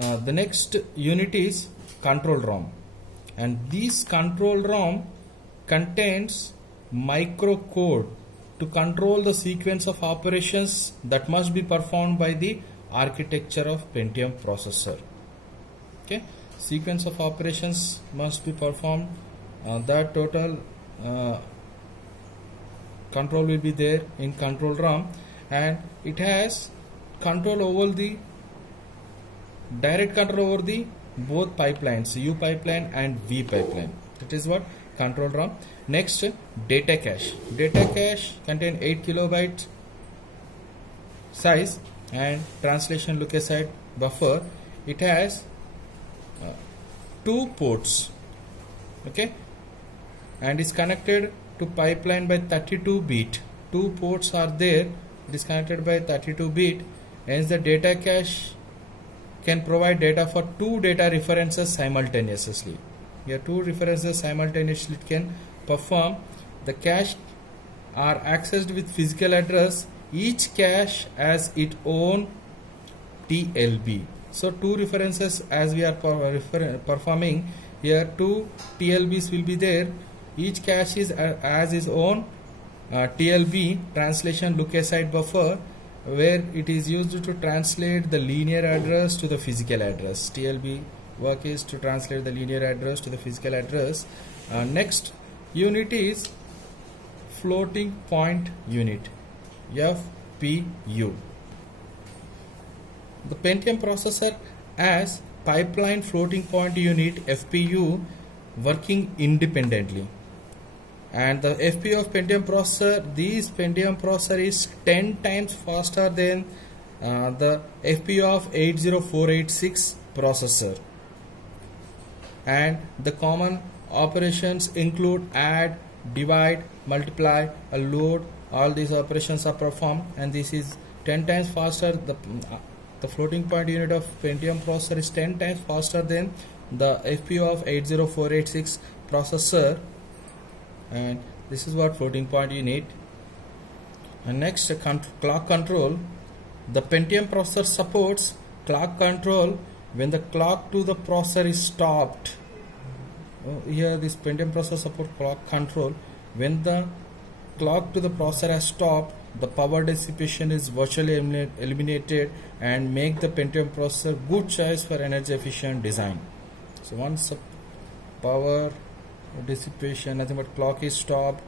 The next unit is control ROM, and this control ROM contains microcode to control the sequence of operations that must be performed by the architecture of Pentium processor. Okay, sequence of operations must be performed. That total control will be there in control ROM, and it has control over the direct control over the both pipelines, U pipeline and V pipeline. That is what control ROM. Next, data cache. Data cache contain 8 kilobyte size and translation look aside buffer. It has 2 ports, okay, and is connected to pipeline by 32 bit. 2 ports are there. It is connected by 32 bit. Hence the data cache can provide data for 2 data references simultaneously. Here 2 references simultaneously can perform. The cache are accessed with physical address. Each cache has its own TLB. So 2 references as we are performing here, 2 TLBs will be there. Each cache is as its own TLB, translation look aside buffer, where it is used to translate the linear address to the physical address. TLB work is to translate the linear address to the physical address. Next unit is floating point unit, FPU. The Pentium processor has pipeline floating point unit, FPU, working independently. And the FPU of Pentium processor, this Pentium processor is 10 times faster than the FPU of 80486 processor. And the common operations include add, divide, multiply, load. All these operations are performed, and this is 10 times faster. The floating point unit of Pentium processor is 10 times faster than the FPU of 80486 processor. And this is what floating point unit. And next, clock control. The Pentium processor supports clock control when the clock to the processor is stopped. Here this Pentium processor supports clock control. When the clock to the processor has stopped, the power dissipation is virtually eliminated and make the Pentium processor good choice for energy efficient design. So once the power dissipation, nothing but clock is stopped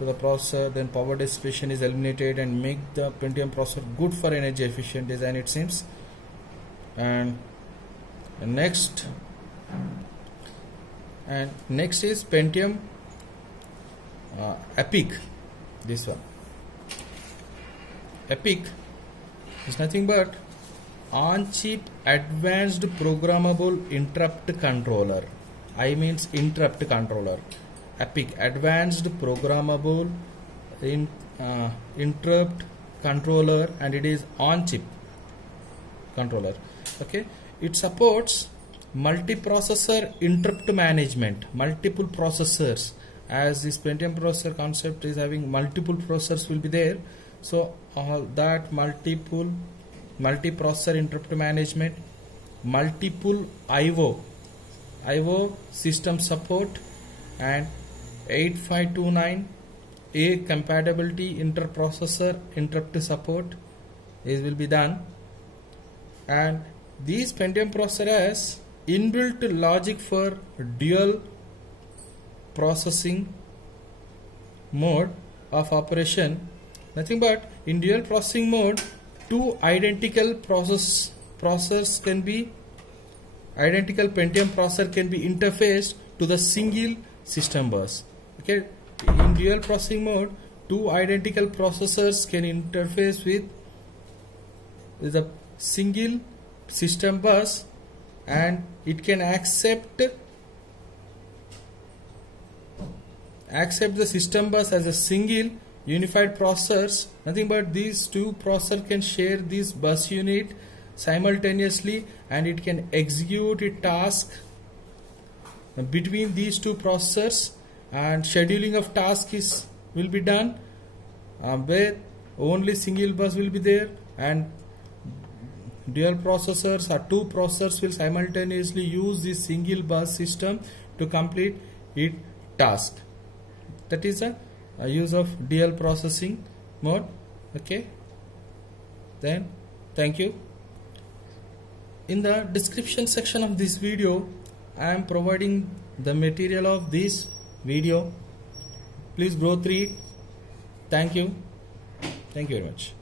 to the processor, then power dissipation is eliminated and make the Pentium processor good for energy efficient design, it seems. And next is Pentium EPIC. This one, EPIC, is nothing but on-chip advanced programmable interrupt controller. I means interrupt controller. EPIC, advanced programmable interrupt controller, and it is on-chip controller. Okay, it supports multiprocessor interrupt management, multiple processors. As this Pentium processor concept is having multiple processors will be there, so all that multiprocessor interrupt management, multiple IO system support, and 8529A compatibility interprocessor interrupt support will be done. And these Pentium processor has inbuilt logic for dual processing mode of operation. Nothing but in dual processing mode, 2 identical processors can be identical Pentium processor can be interfaced to the single system bus. Okay, in dual processing mode, 2 identical processors can interface with the single system bus, and it can accept the system bus as a single unified processors. Nothing but these 2 processors can share this bus unit simultaneously, and it can execute a task between these 2 processors, and scheduling of tasks will be done where only single bus will be there, and dual processors or two processors will simultaneously use this single bus system to complete its task. That is a use of dual processing mode. Okay, then thank you. In the description section of this video, I am providing the material of this video. Please go through it. Thank you very much.